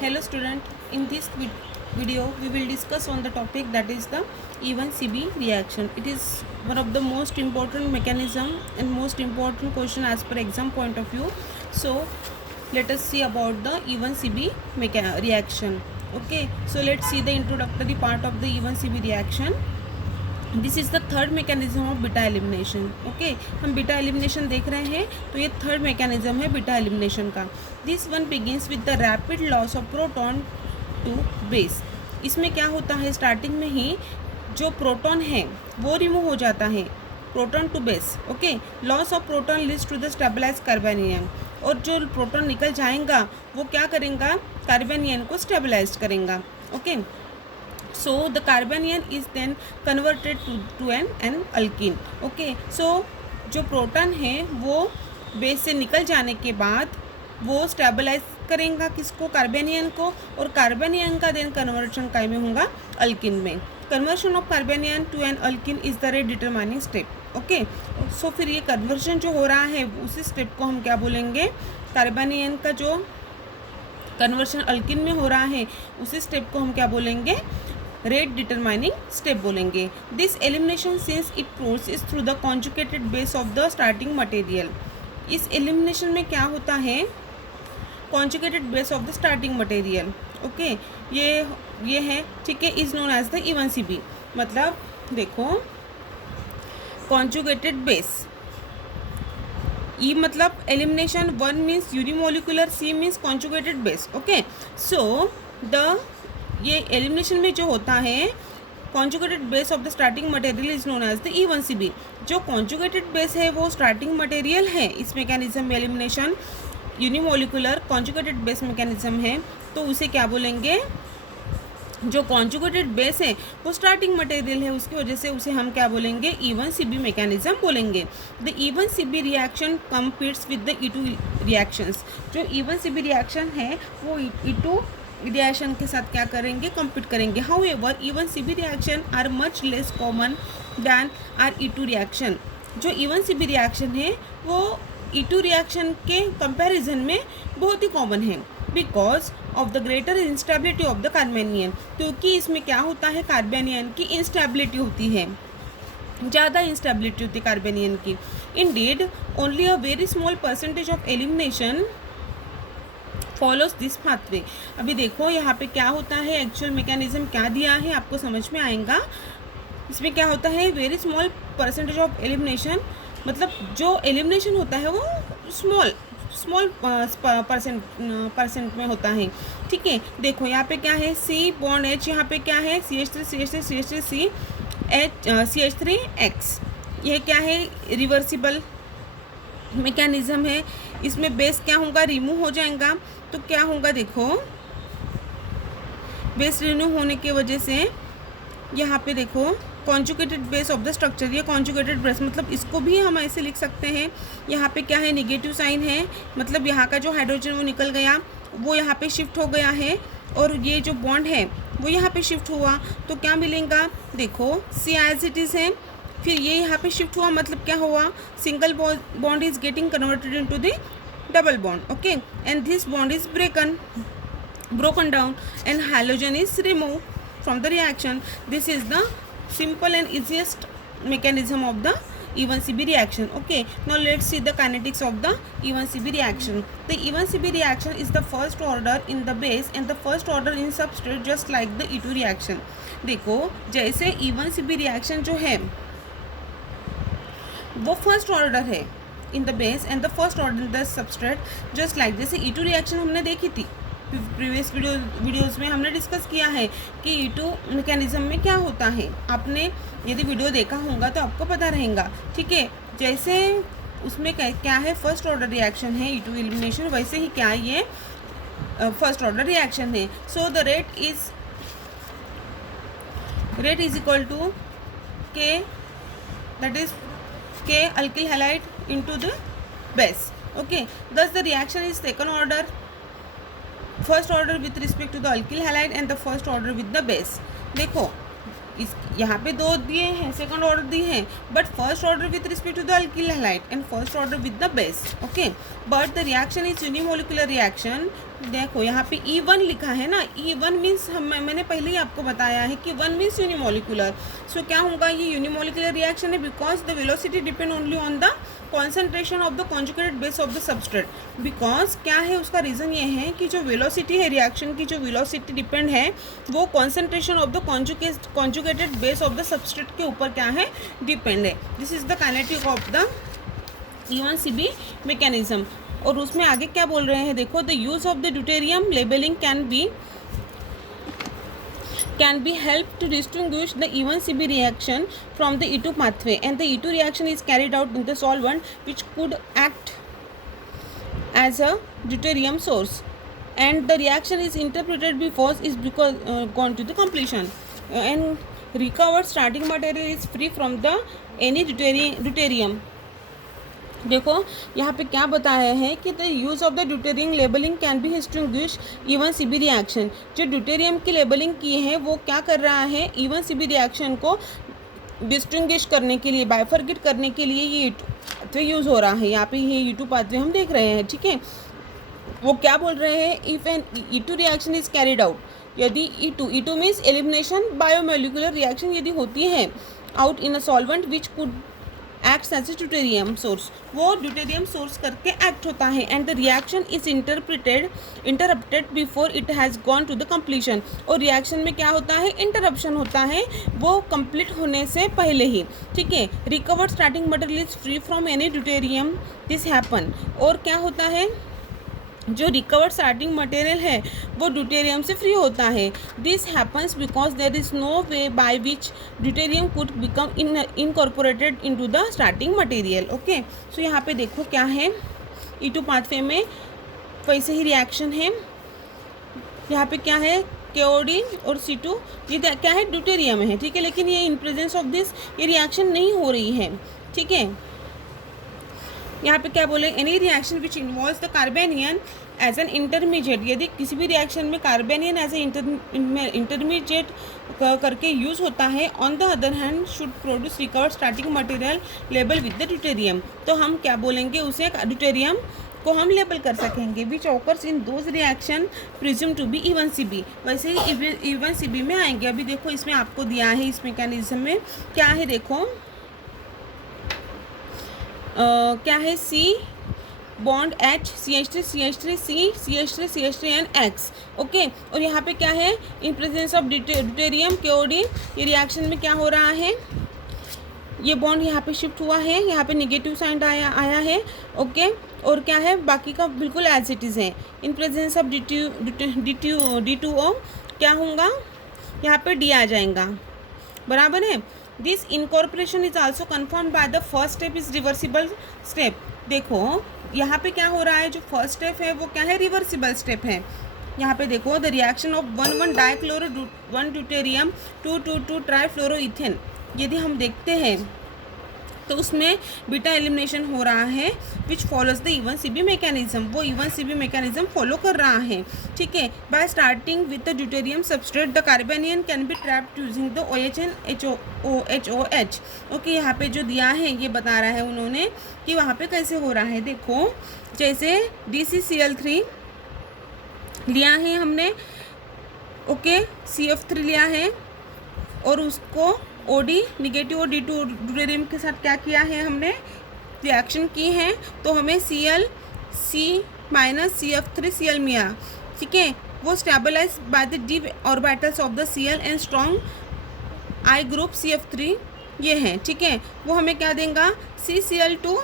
Hello student, in this video we will discuss on the topic that is the E1CB reaction. It is one of the most important mechanism and most important question as per exam point of view. So let us see about the E1CB reaction. Okay, so let's see the introductory part of the E1CB reaction. This is the third mechanism of beta elimination. Okay, हम beta elimination देख रहे हैं तो ये third mechanism है beta elimination का. This one begins with the rapid loss of proton to base. इसमें क्या होता है, स्टार्टिंग में ही जो प्रोटॉन है वो रिमूव हो जाता है, proton to base. Okay, loss of proton leads to the stabilize carbanion. और जो प्रोटॉन निकल जाएगा वो क्या करेगा, कार्बेनियन को स्टेबलाइज करेगा. Okay, so the carbanion is then converted to an alkene. okay, so जो प्रोटॉन है वो बेस से निकल जाने के बाद वो स्टेबलाइज करेगा किसको, कार्बेनियन को, और कार्बेनियन का देन कन्वर्शन काय में होगा, अल्किन में. Conversion of carbanion to an alkene is the rate determining step. Okay, so फिर ये कन्वर्शन जो हो रहा है उसी स्टेप को हम क्या बोलेंगे, कार्बेनियन का जो कन्वर्शन अल्किन में हो रहा है उसी स्टेप को हम क्या बोलेंगे, रेट डिटरमाइनिंग स्टेप बोलेंगे. This elimination since it process through the conjugated base of the starting material. इस एलिमिनेशन में क्या होता है, conjugated base of the starting material. Okay, ये है, ठीक है, is known as the E1CB. मतलब देखो, कॉन्जुगेटेड बेस, ई मतलब elimination, one means unimolecular, C means conjugated base. Okay, so the ये एलिमिनेशन में जो होता है conjugated base of the starting material is known as the E1CB. जो conjugated base है वो स्टार्टिंग मटेरियल है इस मैकेनिज्म में. Elimination unimolecular conjugated base mechanism है तो उसे क्या बोलेंगे, जो कॉन्जुगेटेड बेस है वो स्टार्टिंग मटेरियल है, उसकी वजह से उसे हम क्या बोलेंगे, E1CB मैकेनिज्म बोलेंगे. The E1CB reaction competes with the E2 reactions. जो E1CB रिएक्शन है वो E2 रिएक्शन के साथ क्या करेंगे, कम्पीट करेंगे. However E1CB reaction are much less common than are E2 reaction. जो E1CB रिएक्शन है वो E2 रिएक्शन के कंपैरिजन में बहुत ही कॉमन है, because of the greater instability of the carbanion. क्योंकि इसमें क्या होता है, कार्बेनियन की इंस्टेबिलिटी होती है, ज़्यादा इंस्टेबिलिटी होती है कार्बेनियन की. Indeed only a very small percentage of elimination follows this pathway. अभी देखो यहाँ पे क्या होता है, एक्चुअल मैकेनिज्म क्या दिया है आपको समझ में आएगा. इसमें क्या होता है, very small percentage of elimination, मतलब जो एलिमिनेशन होता है वो स्मॉल परसेंट में होता है. ठीक है, देखो यहाँ पे क्या है, C बॉन्ड H, यहाँ पे क्या है, CH3 CH3X. यह क्या है, रिवर्सिबल मैकेनिज्म है. इसमें बेस क्या होगा, रिमूव हो जाएगा. तो क्या होगा, देखो बेस रिमूव होने की वजह से यहाँ पे देखो conjugated base of the structure. ये कॉन्जुगेटेड बेस मतलब इसको भी हम ऐसे लिख सकते हैं. यहाँ पे क्या है, नेगेटिव साइन है, मतलब यहाँ का जो हाइड्रोजन वो निकल गया, वो यहाँ पे शिफ्ट हो गया है, और ये जो बॉन्ड है वो यहाँ पे शिफ्ट हुआ. तो क्या मिलेगा, देखो C एज इट इज़ है, फिर ये यहाँ पे शिफ्ट हुआ, मतलब क्या हुआ, single bond is getting converted into the double bond. Okay, and this bond is broken down and halogen is removed from the reaction. This is the simple and easiest mechanism of the E1CB reaction. Okay, now let's see the kinetics of the E1CB reaction. The E1CB reaction is the first order in the base and the first order in substrate, just like the E2 reaction. देखो जैसे E1CB reaction जो है वो first order है in the base and the first order in the substrate, just like जैसे E2 reaction हमने देखी थी प्रीवियस वीडियोस में, हमने डिस्कस किया है कि E2 मैकेनिज्म में क्या होता है. आपने यदि वीडियो देखा होगा तो आपको पता रहेगा. ठीक है, जैसे उसमें क्या है, फर्स्ट ऑर्डर रिएक्शन है E2 एलिमिनेशन, वैसे ही क्या ये फर्स्ट ऑर्डर रिएक्शन है. So the rate is equal to K, that is K alkyl halide into the base. Okay, thus the reaction is second order, first order with respect to the alkyl halide and the first order with the base. देखो इस यहाँ पे दो दिए हैं, second order दिए हैं, but first order with respect to the alkyl halide and first order with the base, okay. But the reaction is unimolecular reaction. देखो यहाँ पे E1 लिखा है ना, E1 मीन्स मैंने पहले ही आपको बताया है कि 1 मीन्स यूनिमोलिकुलर। सो क्या होगा, ये यूनिमोलिकुलर रिएक्शन है because the velocity depend only on the concentration of the conjugated base of the substrate. Because क्या है, उसका रीज़न ये है कि जो वेलोसिटी है रिएक्शन की, जो वेलोसिटी डिपेंड है वो concentration of the conjugated base of the substrate के ऊपर क्या है, डिपेंड है। This is the kinetic of the E1CB mechanism. और उसमें आगे क्या बोल रहे हैं, देखो, the use of the deuterium labelling can be helped to distinguish the E1CB reaction from the E2 pathway, and the E2 reaction is carried out in the solvent which could act as a deuterium source, and the reaction is interpreted before is because gone to the completion, and recovered starting material is free from the any deuterium। देखो यहाँ पे क्या बताया है कि the use of the deuterium labelling can be distinguish E1CB reaction. जो deuterium की labelling की है वो क्या कर रहा है, E1CB रिएक्शन को डिस्टिंग्विश करने के लिए, बाइफरगेट करने के लिए ये पाथवे यूज़ हो रहा है। यहाँ पे ये E2 पाथवे हम देख रहे हैं, ठीक है। वो क्या बोल रहे हैं, if an E2 reaction is carried out, यदि E2 means elimination bimolecular reaction यदि होती है out in a solvent which could acts as a deuterium source, वो ड्यूटेरियम सोर्स करके एक्ट होता है, and the reaction is interrupted before it has gone to the completion. और reaction में क्या होता है, इंटरप्शन होता है वो कंप्लीट होने से पहले ही, ठीक है। Recovered starting material is free from any deuterium, this happen. और क्या होता है, जो रिकवर्ड स्टार्टिंग मटेरियल है वो ड्यूटेरियम से फ्री होता है। This happens because there is no way by which deuterium could become incorporated into the starting material, okay. So यहाँ पे देखो क्या है, E2 पाथवे में वैसे ही रिएक्शन है। यहाँ पे क्या है, KOD और C2, ये क्या है, ड्यूटेरियम है, ठीक है। लेकिन ये इन प्रेजेंस ऑफ दिस ये रिएक्शन नहीं हो रही है, ठीक है। यहाँ पे क्या बोले, any reaction which involves the carbanion as an intermediate, यदि किसी भी रिएक्शन में कार्बेनियन एज ए इंटरमीडिएट करके यूज़ होता है, on the other hand should produce recovered starting material label with the deuterium. तो हम क्या बोलेंगे, उसे ड्यूटेरियम को हम लेबल कर सकेंगे, which occurs in those reaction presume to be E1CB। वैसे ही E1CB में आएंगे। अभी देखो इसमें आपको दिया है, इस मैकेनिज्म में क्या है, देखो क्या है, C bond H CH3 CH3 C CH3 CH3 and X, okay. और यहाँ पे क्या है, इन प्रेजेंस ऑफ ड्यूटेरियम KOD, ये रिएक्शन में क्या हो रहा है, ये बॉन्ड यहाँ पे शिफ्ट हुआ है, यहाँ पे नेगेटिव साइन आया है, ओके। और क्या है, बाकी का बिल्कुल एज इट इज़ है। इन प्रेजेंस ऑफ D2O क्या होगा, यहाँ पे D आ जाएगा, बराबर है। This incorporation is also confirmed by the first step is reversible step. देखो यहाँ पे क्या हो रहा है, जो फर्स्ट स्टेप है वो क्या है, रिवर्सिबल स्टेप है। यहाँ पे देखो, the reaction of 1,1 dichloro 1 deuterium 2,2,2 ट्राइफ्लोरोइथेन, यदि हम देखते हैं तो उसमें बीटा एलिमिनेशन हो रहा है विच फॉलोज द E1CB मैकेनिज्म, वो E1CB मैकेनिज्म फॉलो कर रहा है, ठीक है। By starting with the deuterium substrate the carbanion can be trapped using the OH and HOH, okay. यहाँ पे जो दिया है ये बता रहा है उन्होंने कि वहाँ पे कैसे हो रहा है। देखो जैसे DCCl3 लिया है हमने, ओके, CF3 लिया है और उसको OD निगेटिव और D2 ड्यूटेरियम के साथ क्या किया है, हमने रिएक्शन की है, तो हमें ClC माइनस CF3Cl मिला, ठीक है। वो stabilize by the D orbitals of the Cl and strong I group CF3 ये हैं, ठीक है। वो हमें क्या देगा, CCl2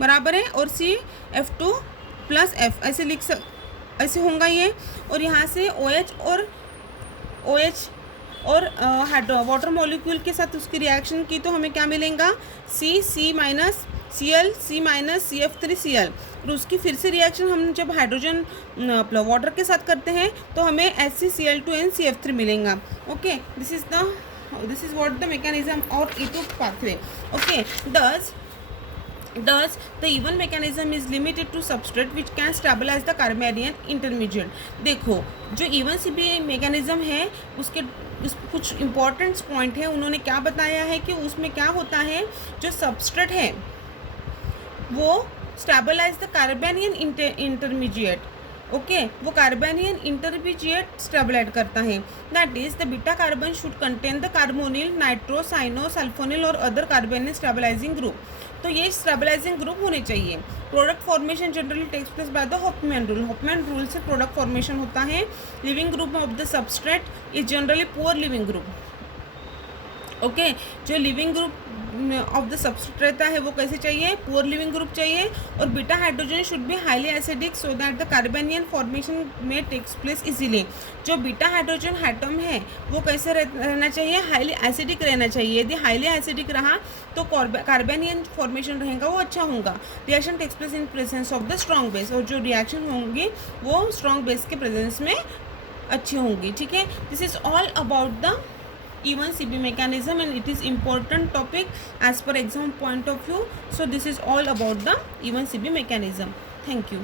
बराबर है और CF2 प्लस F, ऐसे होगा ये। और यहाँ से OH और वाटर मॉलिक्यूल के साथ उसकी रिएक्शन की तो हमें क्या मिलेगा, C minus C minus CF3Cl। और उसकी फिर से रिएक्शन हम जब हाइड्रोजन वाटर के साथ करते हैं तो हमें HCCl2 एंड CF3 मिलेगा, okay. This is what the mechanism of E2 pathway, okay. Thus, the E1 mechanism is limited to substrate which can stabilize the carbanion intermediate। देखो जो E1CB मैकेनिज्म है उसके उस कुछ इम्पॉर्टेंट पॉइंट है, उन्होंने क्या बताया है कि उसमें क्या होता है, जो सबस्ट्रेट है वो stabilize the carbanion intermediate, okay, वो कार्बेनियन इंटरमीडिएट स्टेबलाइज करता है। That is the beta carbon should contain the carbonyl, nitro, cyano, sulfonyl और अदर कार्बेनिल स्टेबलाइजिंग ग्रुप। तो ये स्टेबलाइजिंग ग्रुप होने चाहिए। Product formation generally takes place by the Hofmann rule. Hofmann rule से product formation होता है। Leaving group of the substrate is generally poor leaving group, okay. जो leaving group of the substrate रहता है वो कैसे चाहिए, पुअर लिविंग ग्रुप चाहिए। और beta hydrogen should be highly acidic so that the carbanion formation में टेक्स प्लेस इजीली। जो बीटा हाइड्रोजन एटम है वो कैसे रहना चाहिए, हाईली एसिडिक रहना चाहिए। यदि हाईली एसिडिक रहा तो कार्बेनियन फॉर्मेशन रहेगा वो अच्छा होगा। Reaction takes place in presence of the strong base, और जो रिएक्शन होंगी वो स्ट्रॉन्ग बेस के प्रेजेंस में अच्छी होंगी, ठीक है। This is all about the E1CB mechanism and it is important topic as per exam point of view. So this is all about the E1CB mechanism. Thank you.